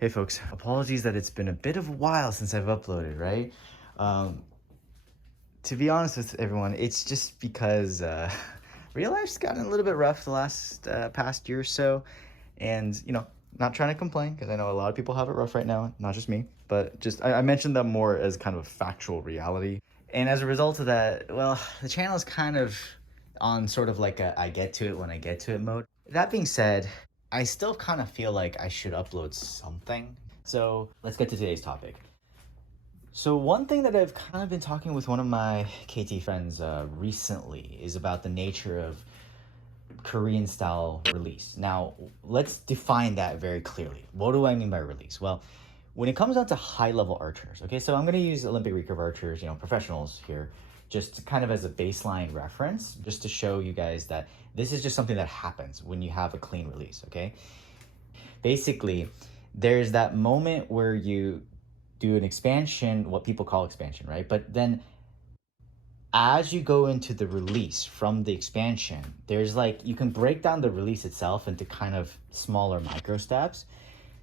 Hey folks, apologies that it's been a bit of a while since I've uploaded, right? To be honest with everyone, it's just because real life's gotten a little bit rough the last past year or so. And, not trying to complain because I know a lot of people have it rough right now, not just me, but just I mentioned them more as kind of a factual reality. And as a result of that, well, the channel is kind of on sort of like a I get to it when I get to it mode. That being said, I still kind of feel like I should upload something. So let's get to today's topic. So one thing that I've kind of been talking with one of my KT friends recently is about the nature of Korean style release. Now, let's define that very clearly. What do I mean by release? Well, when it comes down to high level archers, okay, so I'm going to use Olympic recurve archers, professionals here, just kind of as a baseline reference, just to show you guys that this is just something that happens when you have a clean release, okay? Basically, there's that moment where you do an expansion, what people call expansion, right? But then as you go into the release from the expansion, there's like, you can break down the release itself into kind of smaller micro steps.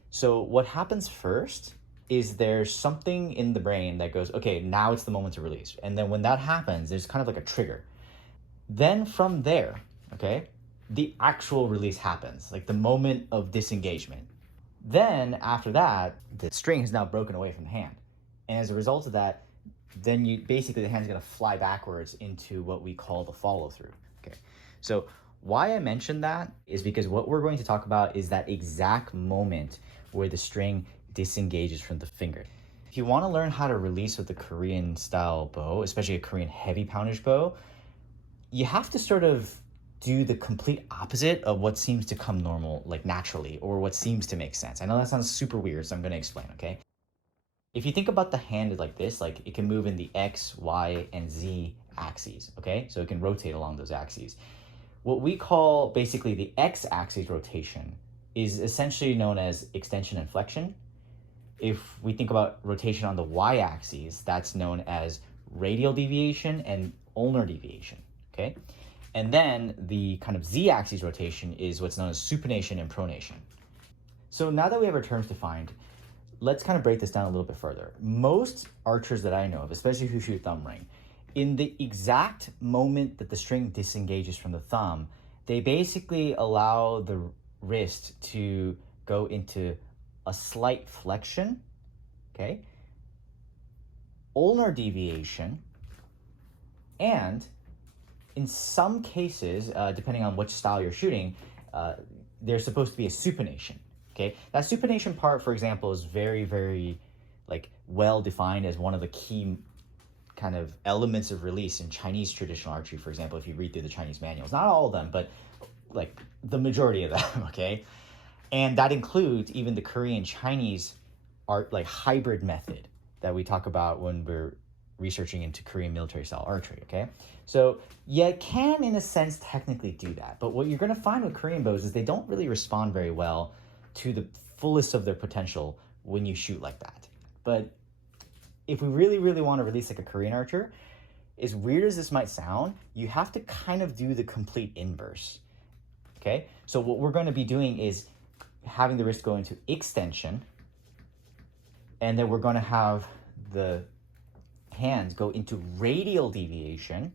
So what happens first is there's something in the brain that goes, okay, now it's the moment to release. And then when that happens, there's kind of like a trigger. Then from there, okay, the actual release happens, like the moment of disengagement. Then after that, the string is now broken away from the hand. And as a result of that, then you basically the hand's gonna fly backwards into what we call the follow through. Okay. So why I mentioned that is because what we're going to talk about is that exact moment where the string disengages from the finger. If you want to learn how to release with the Korean style bow, especially a Korean heavy poundage bow, you have to sort of do the complete opposite of what seems to come normal, like naturally, or what seems to make sense. I know that sounds super weird, so I'm going to explain, okay? If you think about the hand like this, like it can move in the X, Y, and Z axes, okay? So it can rotate along those axes. What we call basically the X axis rotation is essentially known as extension and flexion. If we think about rotation on the Y axis, that's known as radial deviation and ulnar deviation, okay? And then the kind of Z axis rotation is what's known as supination and pronation. So now that we have our terms defined, let's kind of break this down a little bit further. Most archers that I know of, especially who shoot thumb ring, in the exact moment that the string disengages from the thumb, they basically allow the wrist to go into a slight flexion, okay, ulnar deviation, and in some cases, depending on which style you're shooting, there's supposed to be a supination. Okay, that supination part, for example, is very, very like well defined as one of the key kind of elements of release in Chinese traditional archery. For example, if you read through the Chinese manuals, not all of them, but like the majority of them. Okay, and that includes even the Korean Chinese art, like hybrid method that we talk about when we're researching into Korean military style archery. Okay, so you can, in a sense, technically do that, but what you're going to find with Korean bows is they don't really respond very well to the fullest of their potential when you shoot like that. But if we really, really want to release like a Korean archer, as weird as this might sound, you have to kind of do the complete inverse. Okay, so what we're going to be doing is having the wrist go into extension, and then we're going to have the hands go into radial deviation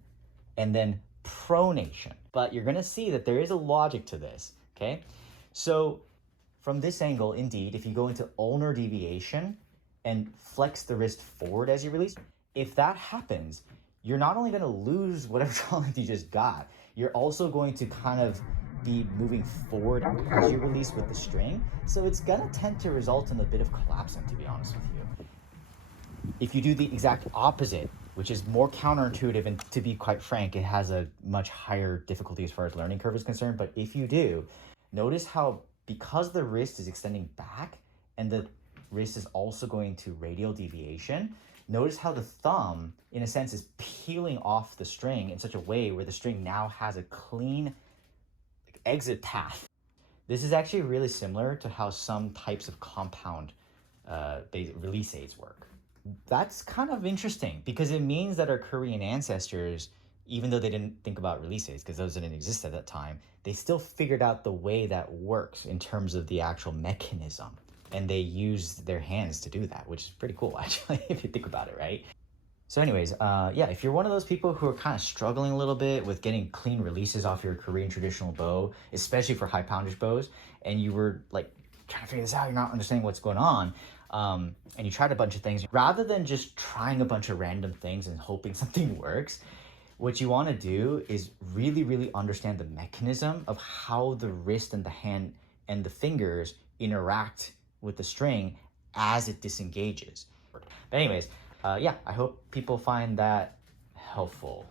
and then pronation. But you're going to see that there is a logic to this. Okay, so from this angle, indeed, if you go into ulnar deviation and flex the wrist forward as you release, if that happens, you're not only going to lose whatever talent you just got, you're also going to kind of be moving forward as you release with the string. So it's going to tend to result in a bit of collapsing, to be honest with you. If you do the exact opposite, which is more counterintuitive, and to be quite frank, it has a much higher difficulty as far as learning curve is concerned, but if you do, notice how because the wrist is extending back and the wrist is also going to radial deviation, notice how the thumb, in a sense, is peeling off the string in such a way where the string now has a clean exit path. This is actually really similar to how some types of compound release aids work. That's kind of interesting because it means that our Korean ancestors, even though they didn't think about release aids because those didn't exist at that time, they still figured out the way that works in terms of the actual mechanism. and they use their hands to do that, which is pretty cool actually, if you think about it, right? So anyways, yeah, if you're one of those people who are kind of struggling a little bit with getting clean releases off your Korean traditional bow, especially for high poundage bows, and you were like trying to figure this out, you're not understanding what's going on, and you tried a bunch of things, rather than just trying a bunch of random things and hoping something works, what you want to do is really, really understand the mechanism of how the wrist and the hand and the fingers interact with the string as it disengages. But anyways, yeah, I hope people find that helpful.